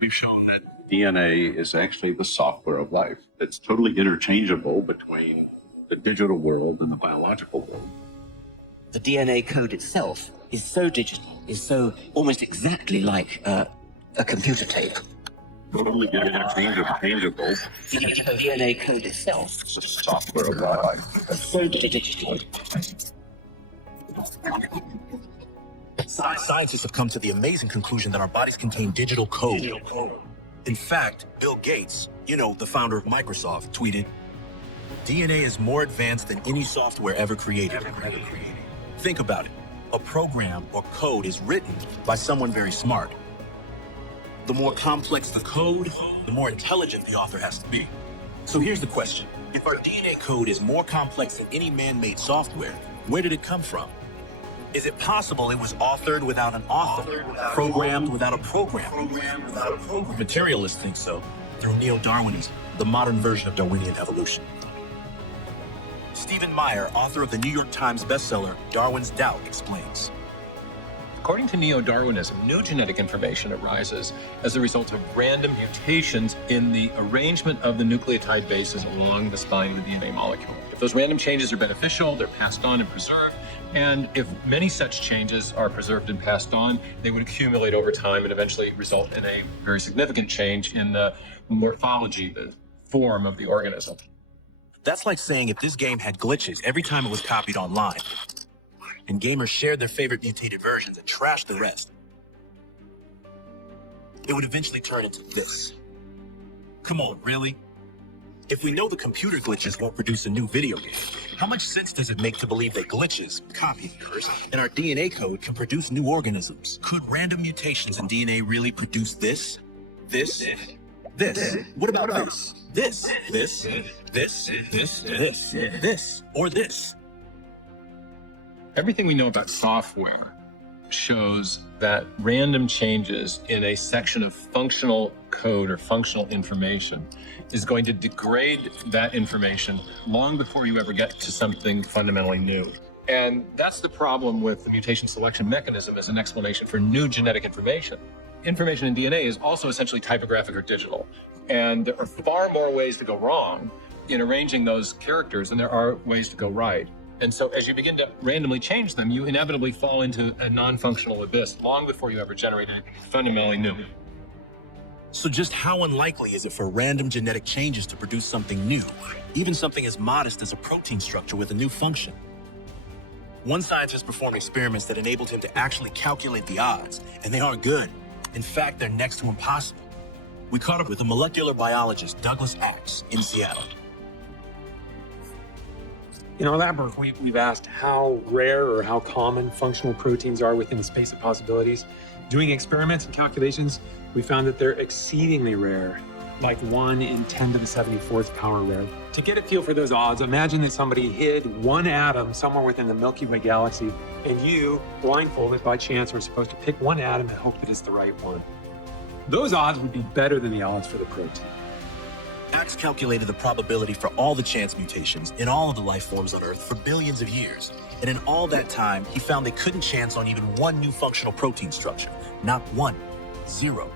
We've shown that DNA is actually the software of life. It's totally interchangeable between the digital world and the biological world. The DNA code itself is so digital, is so almost exactly like a computer tape. Totally interchangeable. The DNA code itself It's the software of life. is so digital. Scientists have come to the amazing conclusion that our bodies contain digital code. In fact, Bill Gates, the founder of Microsoft, tweeted, "DNA is more advanced than any software ever created." Think about it. A program or code is written by someone very smart. The more complex the code, the more intelligent the author has to be. So here's the question. If our DNA code is more complex than any man-made software, where did it come from? Is it possible it was authored without an author, programmed without a program? Materialists think so, through neo-Darwinism, the modern version of Darwinian evolution. Stephen Meyer, author of the New York Times bestseller, Darwin's Doubt, explains. According to neo-Darwinism, new genetic information arises as a result of random mutations in the arrangement of the nucleotide bases along the spine of the DNA molecule. If those random changes are beneficial, they're passed on and preserved. And if many such changes are preserved and passed on, they would accumulate over time and eventually result in a very significant change in the morphology, the form of the organism. That's like saying if this game had glitches every time it was copied online, and gamers shared their favorite mutated versions and trashed the rest, it would eventually turn into this. Come on, really? If we know the computer glitches won't produce a new video game, how much sense does it make to believe that glitches, copy errors, and our DNA code can produce new organisms? Could random mutations in DNA really produce this? This? What about this? This, or this? Everything we know about software shows that random changes in a section of functional code or functional information is going to degrade that information long before you ever get to something fundamentally new. And that's the problem with the mutation selection mechanism as an explanation for new genetic information. Information in DNA is also essentially typographic or digital. And there are far more ways to go wrong in arranging those characters than there are ways to go right. And so as you begin to randomly change them, you inevitably fall into a non-functional abyss long before you ever generate anything fundamentally new. So just how unlikely is it for random genetic changes to produce something new, even something as modest as a protein structure with a new function? One scientist performed experiments that enabled him to actually calculate the odds, and they aren't good. In fact, they're next to impossible. We caught up with the molecular biologist Douglas Axe in Seattle. In our lab work, we've asked how rare or how common functional proteins are within the space of possibilities. Doing experiments and calculations, we found that they're exceedingly rare, like 1 in 10 to the 74th power rare. To get a feel for those odds, imagine that somebody hid one atom somewhere within the Milky Way galaxy, and you, blindfolded by chance, were supposed to pick one atom and hope that it's the right one. Those odds would be better than the odds for the protein. Axe calculated the probability for all the chance mutations in all of the life forms on Earth for billions of years. And in all that time, he found they couldn't chance on even one new functional protein structure. Not one. 0.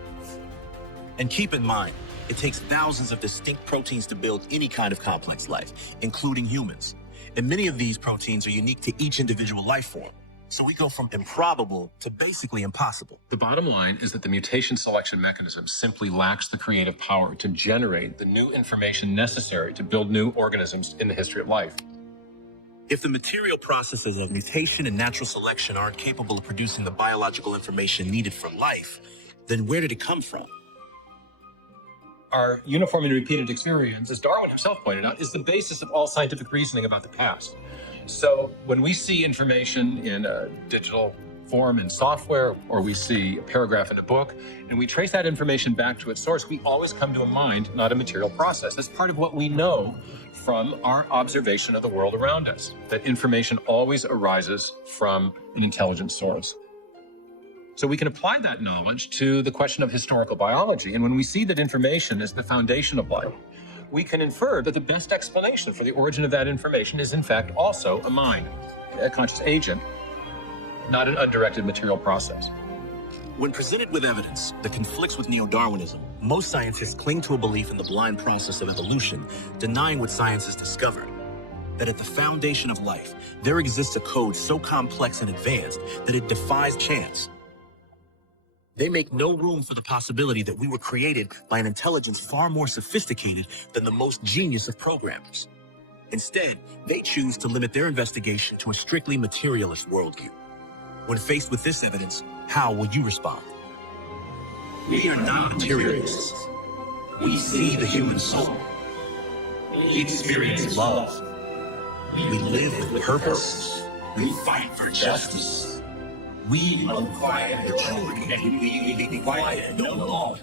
And keep in mind, it takes thousands of distinct proteins to build any kind of complex life, including humans. And many of these proteins are unique to each individual life form. So we go from improbable to basically impossible. The bottom line is that the mutation selection mechanism simply lacks the creative power to generate the new information necessary to build new organisms in the history of life. If the material processes of mutation and natural selection aren't capable of producing the biological information needed for life, then where did it come from? Our uniform and repeated experience, as Darwin himself pointed out, is the basis of all scientific reasoning about the past. So when we see information in a digital form in software, or we see a paragraph in a book, and we trace that information back to its source, we always come to a mind, not a material process. That's part of what we know from our observation of the world around us, that information always arises from an intelligent source. So we can apply that knowledge to the question of historical biology. And when we see that information is the foundation of life, we can infer that the best explanation for the origin of that information is in fact also a mind, a conscious agent, not an undirected material process. When presented with evidence that conflicts with neo-Darwinism, most scientists cling to a belief in the blind process of evolution, denying what science has discovered. That at the foundation of life, there exists a code so complex and advanced that it defies chance. They make no room for the possibility that we were created by an intelligence far more sophisticated than the most genius of programmers. Instead, they choose to limit their investigation to a strictly materialist worldview. When faced with this evidence, how will you respond? We are not materialists. We see the human soul. We experience love. We live with purpose. We fight for justice. We are quiet the children, and we be quiet no longer.